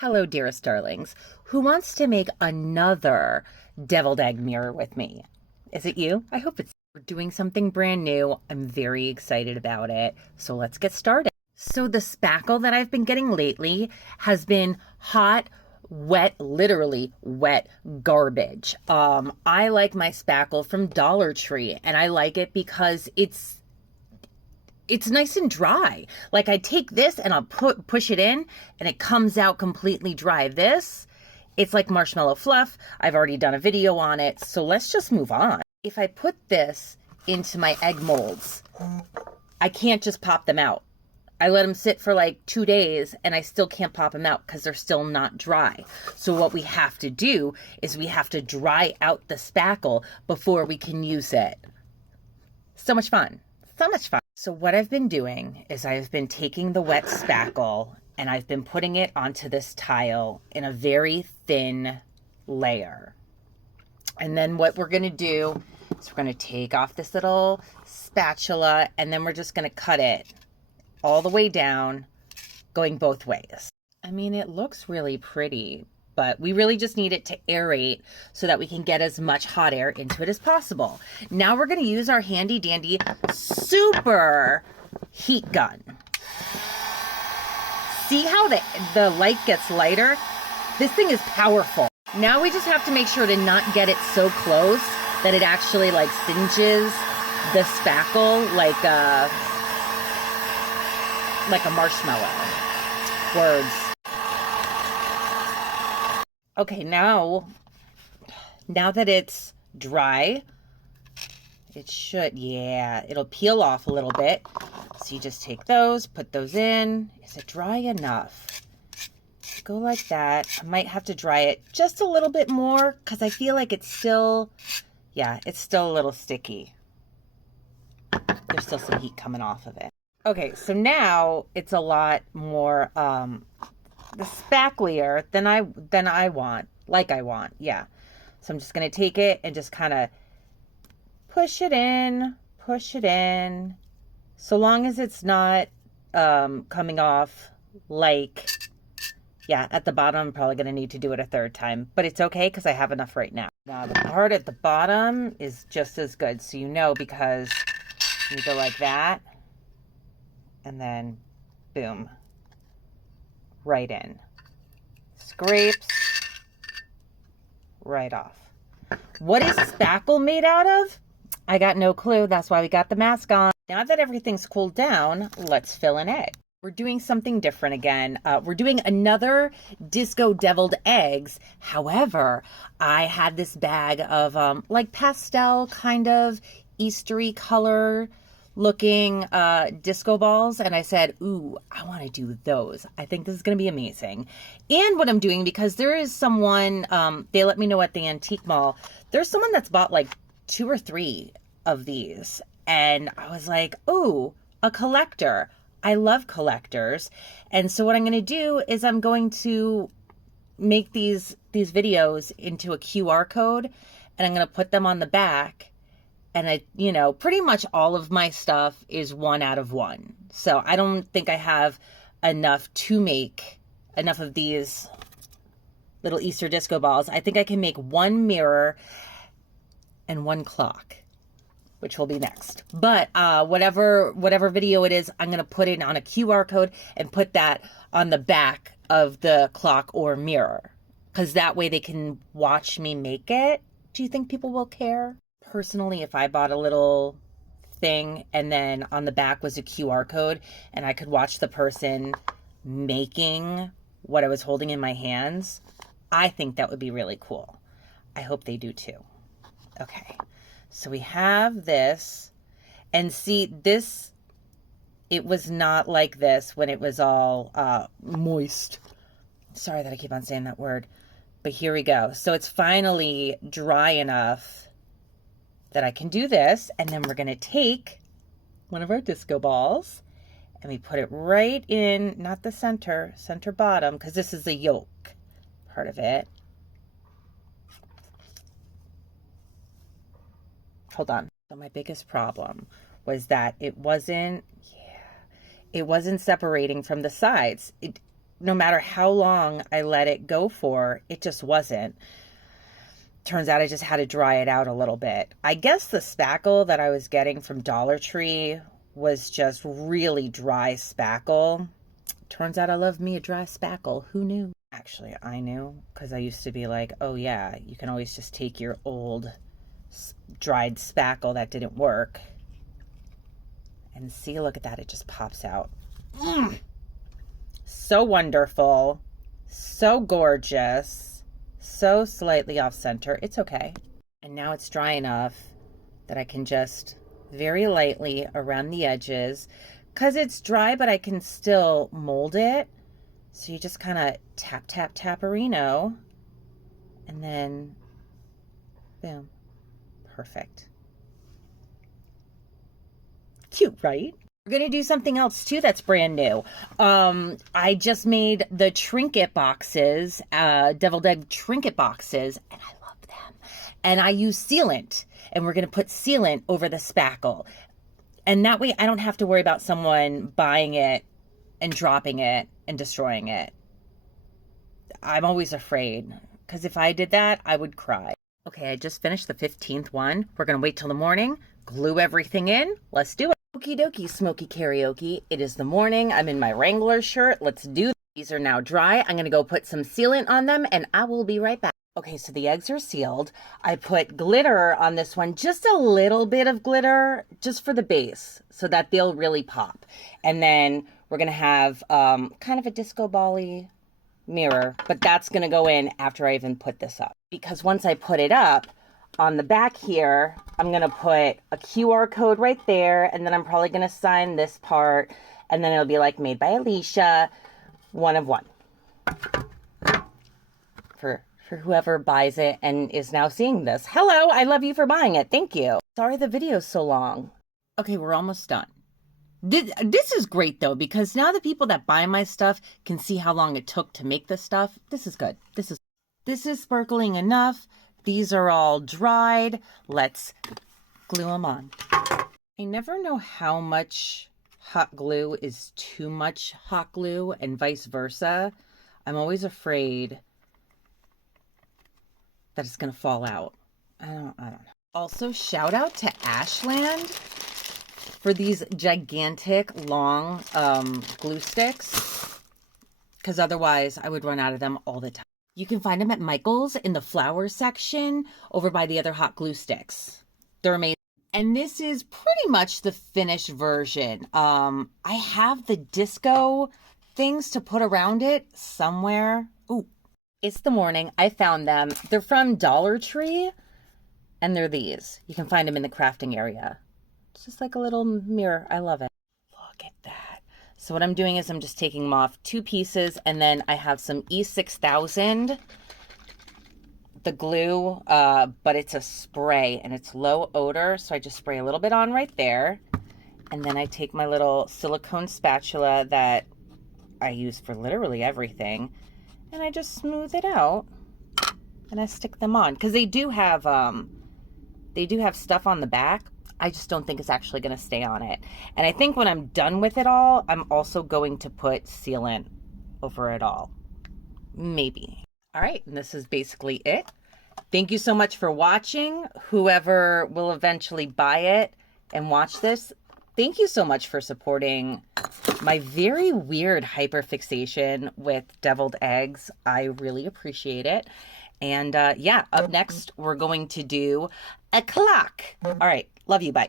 Hello, dearest darlings. Who wants to make another deviled egg mirror with me? Is it you? I hope it's. We're doing something brand new. I'm very excited about it. So let's get started. So the spackle that I've been getting lately has been hot, wet, literally wet garbage. I like my spackle from Dollar Tree, and I like it because it's nice and dry. Like I take this and I'll push it in and it comes out completely dry. This, it's like marshmallow fluff. I've already done a video on it. So let's just move on. If I put this into my egg molds, I can't just pop them out. I let them sit for like 2 days and I still can't pop them out because they're still not dry. So what we have to do is we have to dry out the spackle before we can use it. So much fun. So much fun. So what I've been doing is I've been taking the wet spackle and I've been putting it onto this tile in a very thin layer. And then what we're going to do is we're going to take off this little spatula and then we're just going to cut it all the way down, going both ways. I mean, it looks really pretty, but we really just need it to aerate so that we can get as much hot air into it as possible. Now we're going to use our handy dandy super heat gun. See how the light gets lighter? This thing is powerful. Now we just have to make sure to not get it so close that it actually like singes the spackle like a marshmallow. Words. Okay, now that it's dry, it should, yeah, it'll peel off a little bit. So you just take those, put those in. Is it dry enough? Go like that. I might have to dry it just a little bit more because I feel like it's still, yeah, it's still a little sticky. There's still some heat coming off of it. Okay, so now it's a lot more, the spacklier than I want, yeah. So I'm just going to take it and just kind of push it in, so long as it's not coming off like, yeah, at the bottom. I'm probably going to need to do it a third time, but it's okay because I have enough right now. Now the part at the bottom is just as good, so you know, because you go like that and then boom, right in. Scrapes right off. What is spackle made out of? I got no clue. That's why we got the mask on. Now that everything's cooled down, let's fill an egg. We're doing something different again. We're doing another disco deviled eggs. However, I had this bag of like pastel kind of Eastery color looking disco balls, and I said, ooh, I want to do those. I think this is going to be amazing. And what I'm doing, because there is someone, they let me know at the antique mall, there's someone that's bought like 2 or 3 of these, and I was like, ooh, a collector. I love collectors. And so what I'm going to do is I'm going to make these videos into a QR code, and I'm going to put them on the back. And I, you know, pretty much all of my stuff is 1 out of 1. So I don't think I have enough to make enough of these little Easter disco balls. I think I can make 1 mirror and 1 clock, which will be next. But whatever video it is, I'm going to put it on a QR code and put that on the back of the clock or mirror, because that way they can watch me make it. Do you think people will care? Personally, if I bought a little thing and then on the back was a QR code and I could watch the person making what I was holding in my hands, I think that would be really cool. I hope they do too. Okay, so we have this, and see this, it was not like this when it was all moist. Sorry that I keep on saying that word, but here we go. So it's finally dry enough that I can do this, and then we're going to take one of our disco balls and we put it right in, not the center bottom, because this is the yolk part of it. Hold on. So my biggest problem was that it wasn't separating from the sides. no matter how long I let it go for, it just wasn't. Turns out I just had to dry it out a little bit. I guess the spackle that I was getting from Dollar Tree was just really dry spackle. Turns out I love me a dry spackle. Who knew? Actually, I knew, because I used to be like, oh yeah, you can always just take your old dried spackle that didn't work. And see, look at that, it just pops out. So wonderful, so gorgeous, so slightly off center. It's okay. And now it's dry enough that I can just very lightly around the edges, because it's dry, but I can still mold it. So you just kind of tap, tap, taparino, and then boom, perfect. Cute, right? We're going to do something else too that's brand new. I just made the trinket boxes, deviled egg trinket boxes, and I love them. And I use sealant, and we're going to put sealant over the spackle. And that way I don't have to worry about someone buying it and dropping it and destroying it. I'm always afraid, because if I did that, I would cry. Okay, I just finished the 15th one. We're going to wait till the morning, glue everything in. Let's do it. Okie dokie, smoky karaoke. It is the morning. I'm in my Wrangler shirt. Let's do this. These are now dry. I'm going to go put some sealant on them, and I will be right back. Okay, so the eggs are sealed. I put glitter on this one, just a little bit of glitter, just for the base, so that they'll really pop. And then we're going to have kind of a disco ball-y mirror, but that's going to go in after I even put this up. Because once I put it up, on the back here, I'm going to put a QR code right there, and then I'm probably going to sign this part, and then it'll be like made by Alicia, one of one. For whoever buys it and is now seeing this. Hello, I love you for buying it. Thank you. Sorry the video's so long. Okay, we're almost done. This is great though, because now the people that buy my stuff can see how long it took to make this stuff. This is good. This is sparkling enough. These are all dried. Let's glue them on. I never know how much hot glue is too much hot glue and vice versa. I'm always afraid that it's gonna fall out. I don't know. Also, shout out to Ashland for these gigantic long glue sticks, because otherwise I would run out of them all the time. You can find them at Michael's in the flower section over by the other hot glue sticks. They're amazing. And this is pretty much the finished version. I have the disco things to put around it somewhere. Ooh, it's the morning. I found them. They're from Dollar Tree, and they're these. You can find them in the crafting area. It's just like a little mirror. I love it. Look at that. So what I'm doing is I'm just taking them off 2 pieces, and then I have some E6000, the glue, but it's a spray and it's low odor. So I just spray a little bit on right there. And then I take my little silicone spatula that I use for literally everything, and I just smooth it out and I stick them on, because they do have stuff on the back. I just don't think it's actually going to stay on it. And I think when I'm done with it all, I'm also going to put sealant over it all. Maybe. All right, and this is basically it. Thank you so much for watching. Whoever will eventually buy it and watch this, thank you so much for supporting my very weird hyperfixation with deviled eggs. I really appreciate it. And yeah, up next, we're going to do a clock. All right. Love you. Bye.